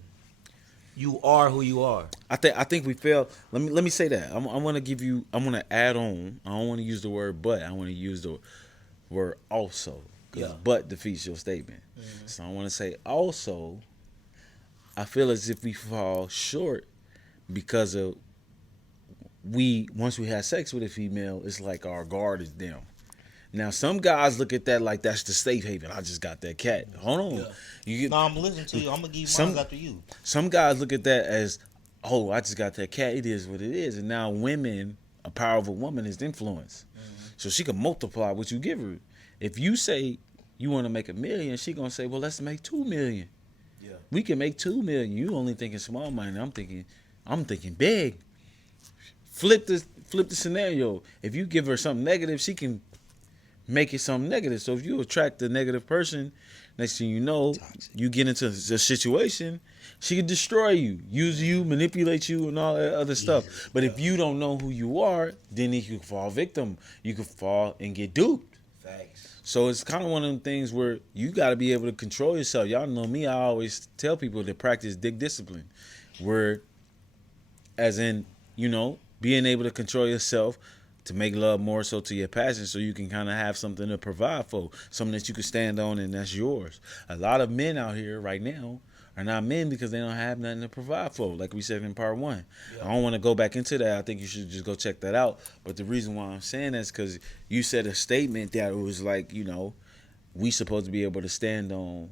You are who you are. I think we fail. Let me say that. I'm gonna give you. I'm gonna add on. I don't want to use the word but. I want to use the word also. Because but defeats your statement. Mm-hmm. So I want to say also. I feel as if we fall short because of once we have sex with a female, it's like our guard is down. Now, some guys look at that like that's the safe haven. I just got that cat. Hold on. Yeah. I'm listening to you. I'm going to give you mine after you. Some guys look at that as, oh, I just got that cat. It is what it is. And now women, a powerful woman is influence. Mm-hmm. So she can multiply what you give her. If you say you want to make $1 million, she going to say, well, let's make $2 million. Yeah. We can make $2 million. You only thinking small money. I'm thinking big. Flip the scenario. If you give her something negative, she can make it something negative. So if you attract the negative person, next thing you know, you get into a situation, she can destroy you, use you, manipulate you, and all that other stuff. But if you don't know who you are, then you can fall victim. You can fall and get duped. Facts. So it's kind of one of them things where you got to be able to control yourself. Y'all know me. I always tell people to practice dick discipline, where, as in, being able to control yourself to make love more so to your passion, so you can kind of have something to provide for, something that you can stand on and that's yours. A lot of men out here right now are not men because they don't have nothing to provide for, like we said in part 1. Yeah. I don't want to go back into that. I think you should just go check that out. But the reason why I'm saying that is because you said a statement that it was like, we supposed to be able to stand on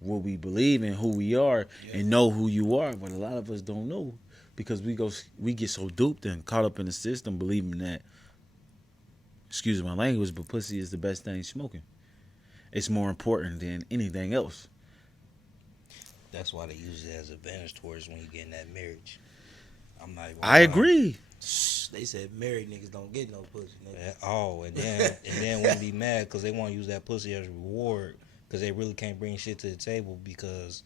what we believe in, who we are, and know who you are. But a lot of us don't know because we get so duped and caught up in the system believing that, excuse my language, but pussy is the best thing smoking. It's more important than anything else. That's why they use it as advantage towards when you get in that marriage. I agree. They said married niggas don't get no pussy. And then when they be mad because they want to use that pussy as a reward because they really can't bring shit to the table because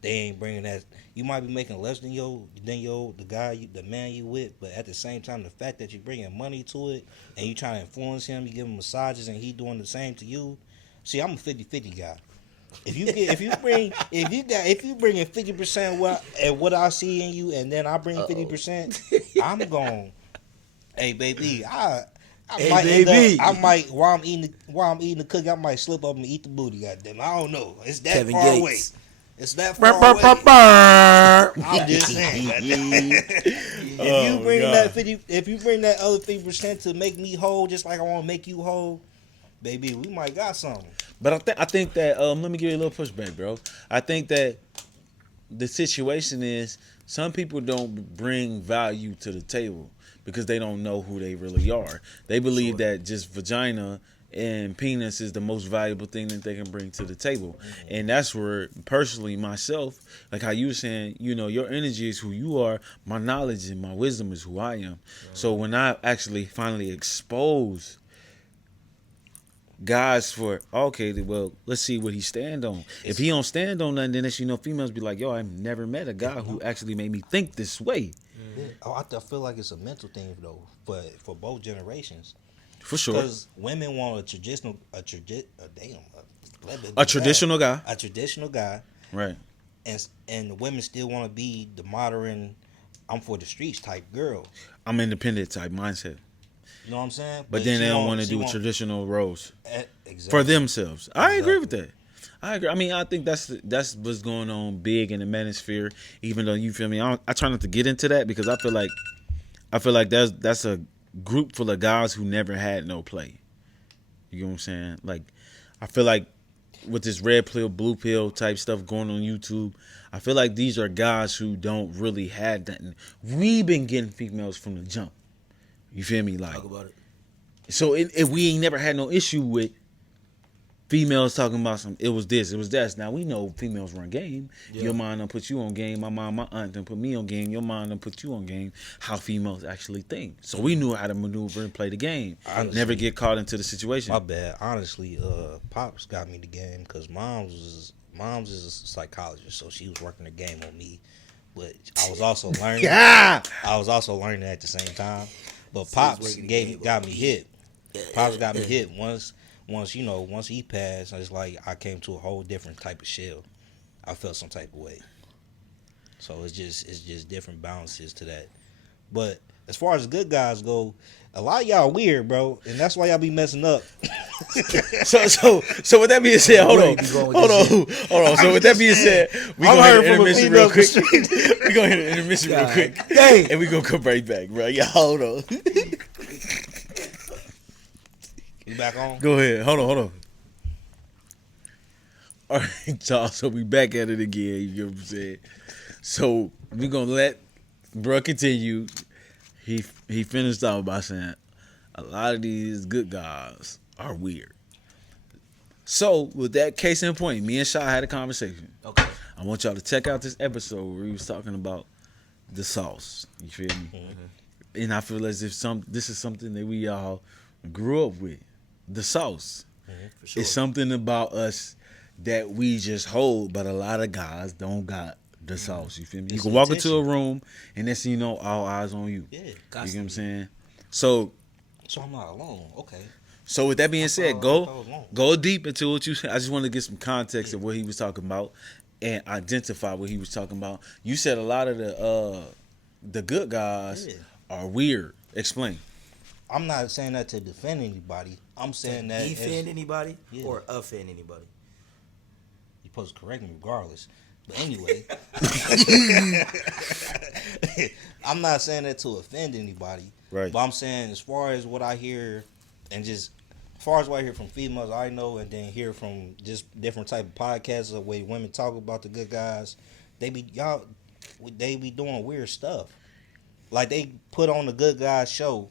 they ain't bringing that. You might be making less than the man you with, but at the same time, the fact that you're bringing money to it and you trying to influence him, you give him massages and he doing the same to you. See, I'm a 50-50 guy. If you bring in 50% of what I see in you, and then I bring 50%, I'm going. Hey baby, I might while I'm eating the cookie, I might slip up and eat the booty. Goddamn, I don't know. It's that Kevin far Gates. Away. It's that far away. I'm just saying. If you bring that other 50% to make me whole, just like I want to make you whole, baby, we might got something. But I think that let me give you a little pushback, bro. I think that the situation is some people don't bring value to the table because they don't know who they really are. They believe that just vagina and penis is the most valuable thing that they can bring to the table. Mm-hmm. And that's where, personally, myself, like how you were saying, your energy is who you are, my knowledge and my wisdom is who I am. Mm-hmm. So when I actually finally expose guys for, okay, well, let's see what he stand on. If he don't stand on nothing, then females be like, yo, I've never met a guy who actually made me think this way. I feel like it's a mental thing, though, for both generations. For sure. Because women want a traditional guy. A traditional guy. Right. And the women still want to be the modern, I'm for the streets type girl. I'm independent type mindset. You know what I'm saying? But then they don't want to do traditional roles exactly. for themselves. I agree with that. I agree. I mean, I think that's what's going on big in the manosphere. Even though, you feel me, I try not to get into that because I feel like that's a group full of guys who never had no play. You know what I'm saying? Like, I feel like with this red pill, blue pill type stuff going on YouTube, I feel like these are guys who don't really have that. We've been getting females from the jump. You feel me? Like, talk about it. So if we ain't never had no issue with females talking about it was this, it was that. Now we know females run game. Yeah. Your mom done put you on game. My mom, my aunt done put me on game. Your mom done put you on game. How females actually think. So we knew how to maneuver and play the game. Honestly, never get caught into the situation. My bad. Honestly, Pops got me the game because Mom's is a psychologist, so she was working the game on me. But I was also learning. I was also learning at the same time. But Pops got me hit. Pops got me hit once once he passed, it's like I came to a whole different type of shell. I felt some type of way. So it's just different balances to that. But as far as the good guys go, a lot of y'all weird, bro, and that's why y'all be messing up. So with that being said, hold on. So with that being said, we gonna hit an intermission real quick. We gonna hit an intermission real quick, and we gonna come right back, bro. Y'all hold on. You back on? Go ahead. Hold on. All right, y'all. So we back at it again. You know what I'm saying? So we gonna let bro continue. He finished off by saying a lot of these good guys are weird. So with that case in point, me and Shy had a conversation. Okay. I want y'all to check out this episode where he was talking about the sauce. You feel me? Mm-hmm. And I feel as if this is something that we all grew up with. The sauce. Mm-hmm, for sure. It's something about us that we just hold, but a lot of guys don't got the sauce. You feel me? You can walk into a room and next thing you know, all eyes on you. Yeah. You get what I'm saying? So I'm not alone. Okay. So with that being said, go deep into what you said. I just want to get some context of what he was talking about and identify what he was talking about. You said a lot of the good guys are weird. Explain. I'm not saying that to defend anybody. I'm saying that defend anybody or offend anybody. You're supposed to correct me regardless. But anyway, I'm not saying that to offend anybody. Right. But I'm saying as far as what I hear, and just as far as what I hear from females I know, and then hear from just different type of podcasts, the way women talk about the good guys, they be doing weird stuff. Like they put on the good guys show,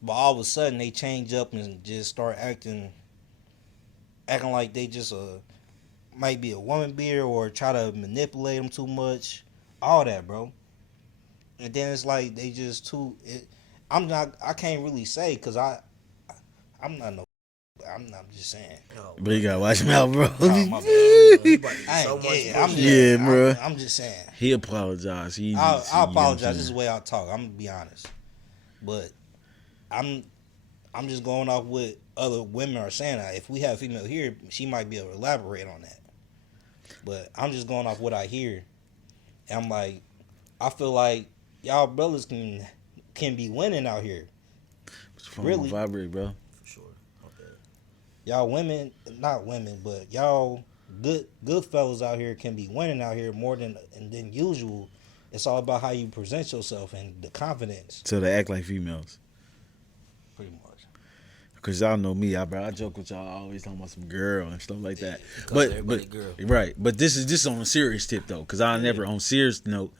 but all of a sudden they change up and just start acting like they just might be a woman beater or try to manipulate them too much, all that, bro. And then it's like they just too. I can't really say because I'm just saying. But you gotta watch him out, bro. Oh, my bad. I'm just saying. He apologized. I apologize. This is the way I talk. I'm gonna be honest, but I'm just going off what other women are saying. If we have a female here, she might be able to elaborate on that. But I'm just going off what I hear. And I'm like, I feel like y'all brothers can be winning out here. Really? Vibrate, bro. For sure. Okay. Y'all women, not women, but y'all good fellas out here can be winning out here more than usual. It's all about how you present yourself and the confidence. So they act like females. Pretty much. Cause y'all know me, I joke with y'all always talking about some girl and stuff like that. But girl. Right. But this is on a serious tip though, cause I never on serious note,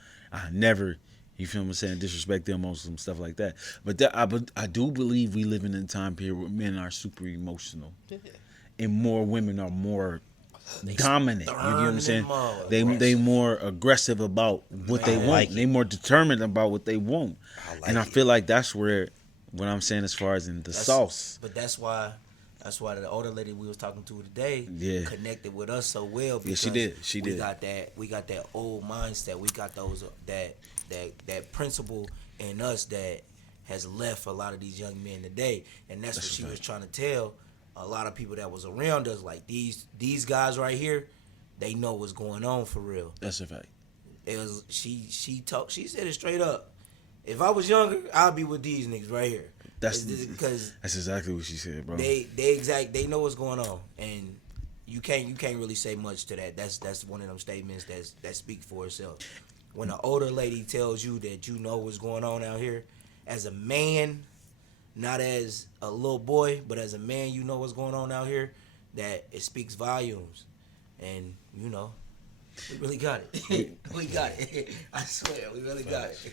you feel what I'm saying, disrespect them on some stuff like that. But I do believe we live in a time period where men are super emotional, and more women are more dominant. You get what I'm saying? They more aggressive about what they want. They more determined about what they want, I feel like that's where. What I'm saying as far as in the sauce. But that's why the older lady we was talking to today connected with us so well. Because she did. We got that old mindset. We got those that principle in us that has left a lot of these young men today. And that's what she was trying to tell a lot of people that was around us. Like these guys right here, they know what's going on for real. That's a fact. She said it straight up. If I was younger, I'd be with these niggas right here. That's exactly what she said, bro. They know what's going on, and you can't really say much to that. That's one of them statements that speak for itself. When an older lady tells you that you know what's going on out here, as a man, not as a little boy, but as a man, you know what's going on out here, that it speaks volumes, and you know, we really got it. We got it. I swear, we really got it.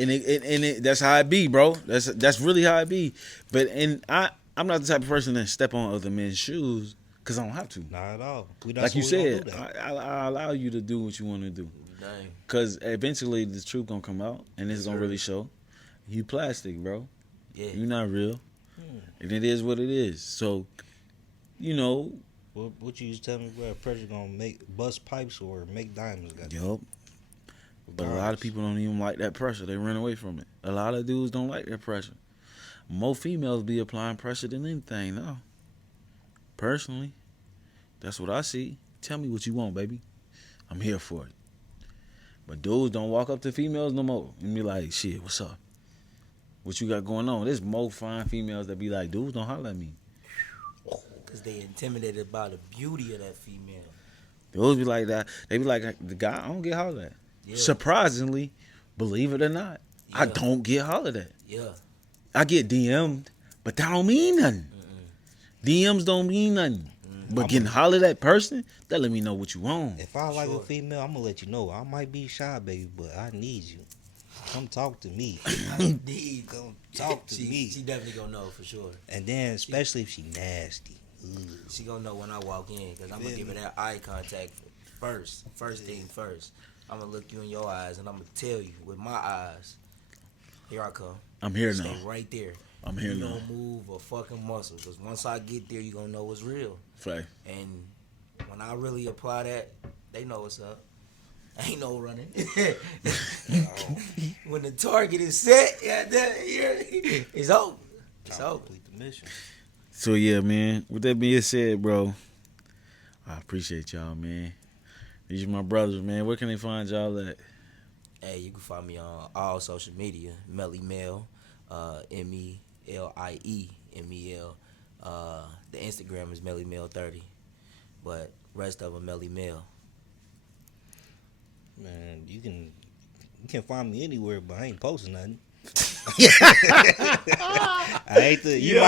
And that's how it be, bro. That's really how it be. But I'm not the type of person that step on other men's shoes because I don't have to. Not at all. Like you said, I allow you to do what you want to do. Because eventually the truth gonna come out and it's gonna really show. You plastic, bro. Yeah. You're not real. And it is what it is. So, you know. What you used to tell me, bro, pressure gonna bust pipes or make diamonds. Yup. But a lot of people don't even like that pressure. They run away from it. A lot of dudes don't like that pressure. More females be applying pressure than anything, no. Personally, that's what I see. Tell me what you want, baby. I'm here for it. But dudes don't walk up to females no more and be like, shit, what's up? What you got going on? There's more fine females that be like, dudes don't holler at me. Because they intimidated by the beauty of that female. Dudes be like that. They be like, the guy, I don't get hollered at. Yeah. Surprisingly, believe it or not, I Yeah. don't get hollered at. Yeah. I get DM'd, but that don't mean nothing. DMs don't mean nothing. But getting hollered at person, that let me know what you want. If I like Sure. a female, I'm gonna let you know. I might be shy, baby, but I need you. Come talk to me. Indeed. Come talk to me. She definitely gonna know for sure. And then, especially if she nasty. Ugh. She gonna know when I walk in because I'm gonna give her that eye contact first. First thing first. I'm gonna look you in your eyes and I'm gonna tell you with my eyes. Here I come. I'm here Stay now. right there. I'm here You now. don't move a fucking muscle because once I get there, you gonna know what's real. Fact. And when I really apply that, they know what's up. Ain't no running. When the target is set, it's over. It's I'll over. complete the mission. So yeah, man. With that being said, bro, I appreciate y'all, man. These are my brothers, man. Where can they find y'all at? Hey, you can find me on all social media. Melly Mel, MELIEMEL. The Instagram is Melly Mel 30, but rest of them Melly Mel. Man, you can find me anywhere, but I ain't posting nothing. I ain't the you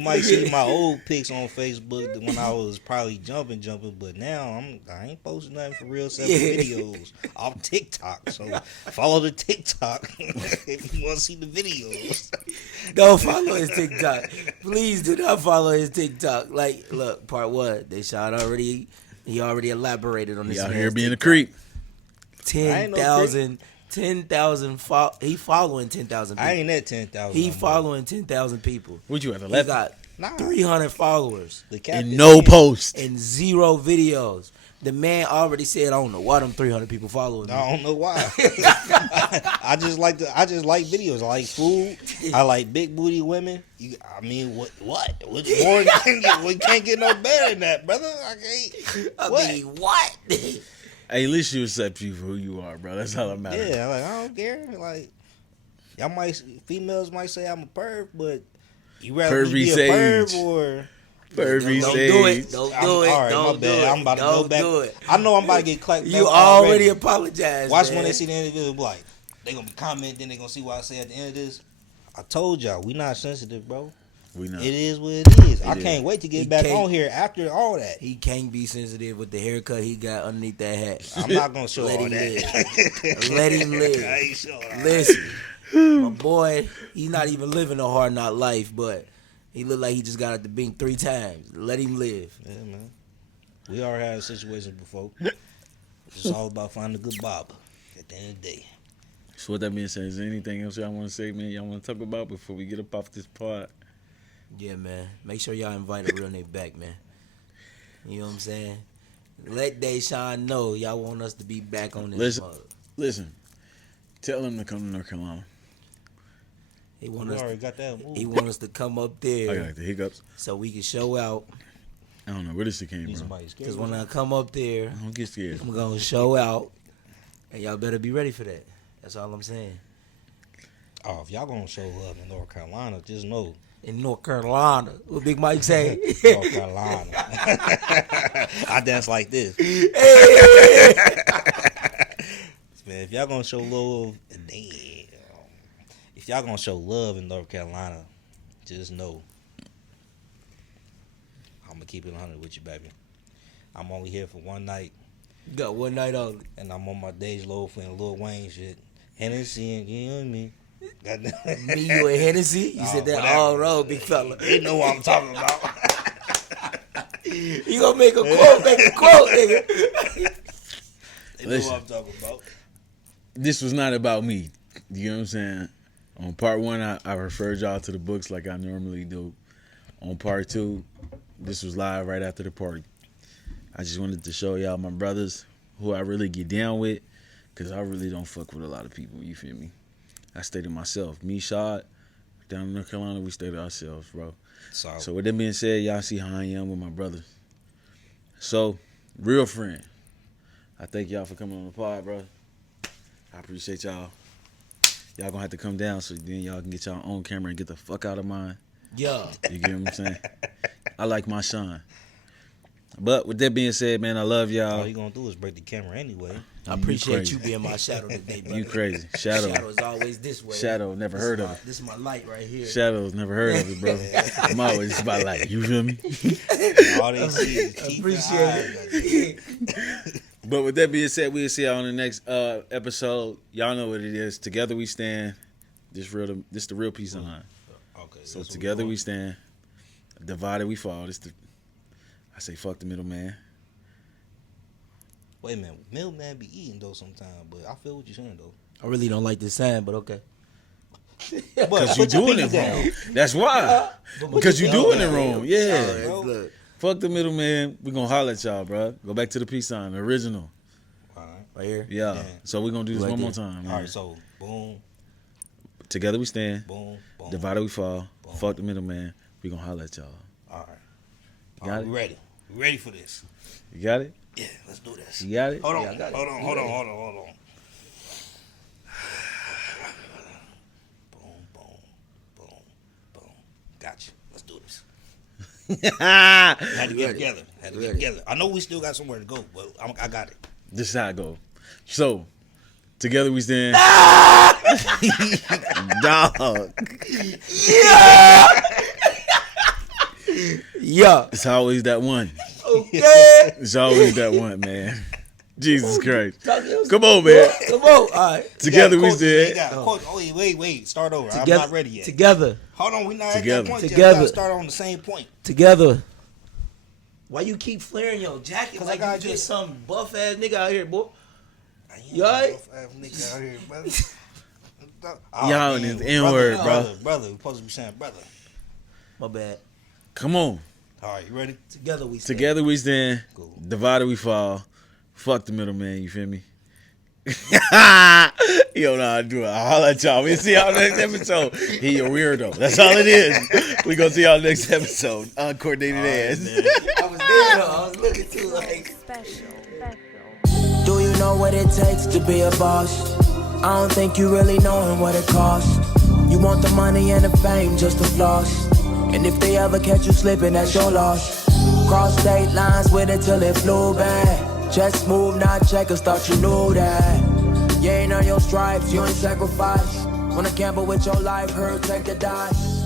might see my old pics on Facebook when I was probably jumping, but now I ain't posting nothing for real 7 videos off TikTok. So follow the TikTok if you want to see the videos. Don't follow his TikTok. Please do not follow his TikTok. Like, look, part 1, he already elaborated on this. He out man's here being a TikTok. creep. 10,000 he following 10,000 people. I ain't at 10,000. He following 10,000 people. What you at, He 11? got Nah. 300 followers The cap And is no 10. post. and 0 videos. The man already said, I don't know why them 300 people following me. I don't know why. I just like videos. I like food. I like big booty women. What? What's more? We can't get no better than that, brother. What? Hey, at least you accept you for who you are, bro. That's all that matters. Yeah, like I don't care. Like females might say I'm a perv, but you rather me Pervy be a sage. perv or Pervy Don't sage. do it. Don't do it. all right, Don't my do bad. it. I'm about to Don't go back. do it. I know I'm about to get clapped. You back already apologized. Watch man. when they see the end of the video, be like they gonna be commenting, then they gonna see what I say at the end of this. I told y'all we not sensitive, bro. We know. It is what it is. I is. can't wait to He get back can't- on here after all that. He can't be sensitive with the haircut he got underneath that hat. I'm not gonna show Let all him that. Let him live. I ain't show all that. Listen, my boy, he's not even living a hard knock life, but he look like he just got out the bank 3 times. Let him live. Yeah, man. We already had situations before. It's all about finding a good barber at the end of the day. So with that being said, is there anything else y'all want to say, man? Y'all want to talk about before we get up off this pod? Yeah, man. Make sure y'all invite a real nigga back, man. You know what I'm saying? Let Deshaun know y'all want us to be back on this Listen. mug. Listen, tell him to come to North Carolina. He want We us. already got that move. He want us to come up I there got the hiccups. so we can show out. I don't know where this shit came Need from. somebody scared. Cause when I come up there, I don't get scared. I'm gonna show out, and y'all better be ready for that. That's all I'm saying. Oh, if y'all gonna show love in North Carolina, just know In North Carolina, what Big Mike say? North Carolina. I dance like this. Man, if y'all gonna show love, if y'all gonna show love in North Carolina, just know I'm gonna keep it 100 with you, baby. I'm only here for one night, Got one night only. and I'm on my Dej Loaf and Lil Wayne shit. Hennessy and you know what I mean? Goddamn. Me, you, and Hennessy. You said that whatever. all road, big fella. They know what I'm talking about. You gonna make a quote, nigga. They know Listen. what I'm talking about. This was not about me. You know what I'm saying? On part 1, I referred y'all to the books like I normally do. On part 2, this was live right after the party. I just wanted to show y'all my brothers who I really get down with, because I really don't fuck with a lot of people. You feel me? I stay to myself. Me, Shad, Down in North Carolina, we stay to ourselves, bro. Solid. So with that being said, y'all see how I am with my brothers. So, real friend, I thank y'all for coming on the pod, bro. I appreciate y'all. Y'all gonna have to come down so then y'all can get y'all own camera and get the fuck out of mine. Yeah. You get what I'm saying? I like my shine. But with that being said, man, I love y'all. All you gonna do is break the camera anyway. I appreciate crazy. you being my shadow today, brother. You crazy. Shadow. Shadow's always this way. Shadow, never heard of it. This is my light right here. Shadows, never heard of it, bro. I'm always about like, you feel me? All they see is teeth Appreciate it. But with that being said, we'll see y'all on the next episode. Y'all know what it is. Together we stand. This the real peace sign. Okay. So that's what together we're we stand. Divided we fall. I say fuck the middleman. Wait a minute, middleman be eating though sometimes, but I feel what you're saying though. I really don't like this sign, but okay. Because you doing it wrong. That's why. Because you doing it wrong. Yeah. bro. Look. Fuck the middleman. We gonna holler at y'all, bro. Go back to the peace sign, the original. All right. Right here. Yeah. Yeah. So we gonna do this Right one more there. time. Man. All right. So boom, Together we stand. boom, boom. Divided we fall. Boom. Fuck the middleman. We gonna holler at y'all. All right. You got it? We ready. We ready for this. You got it? Yeah. Let's do this. You got it? Hold on. Yeah, I got it. Hold on. You Hold on. ready? Hold on. Hold on. Boom, boom, boom, boom. Gotcha. Let's do this. Had to get together. Had to get Ready. together. I know we still got somewhere to go, but I got it. This is how it go. So, together we stand. Dog. Yeah. It's always that one. Okay. It's always that one, man. Jesus Christ. Come on, man. Come on. All right. Together we Coach, stand. Coach, wait. Start over. I'm Together. not ready yet. Together. Hold on, we not Together. at that point yet. Together. We gotta start on the same point. Together. Why you keep flaring your jacket 'Cause like I you got just this. some buff ass nigga out here, boy? I ain't You all right? no buff-ass nigga out here, brother. Y'all in this N-word, bro. Brother, we supposed to be saying brother. My bad. Come on. All right, you ready? Together we stand. Together we stand. Cool. Divided we fall. Fuck the middleman, you feel me? You don't know how to do it. I'll holler at y'all. We'll see y'all next episode. He a weirdo. That's all it is. We gonna see y'all next episode. Uncoordinated ass. I was there though. I was looking too like. Do you know what it takes to be a boss? I don't think you really knowing what it costs. You want the money and the fame just to floss. And if they ever catch you slipping, that's your loss. Cross state lines with it till it flew back. Chest move, not checkers, thought you knew that. You ain't on your stripes, you ain't sacrifice. Wanna gamble with your life, hurt, take the dice.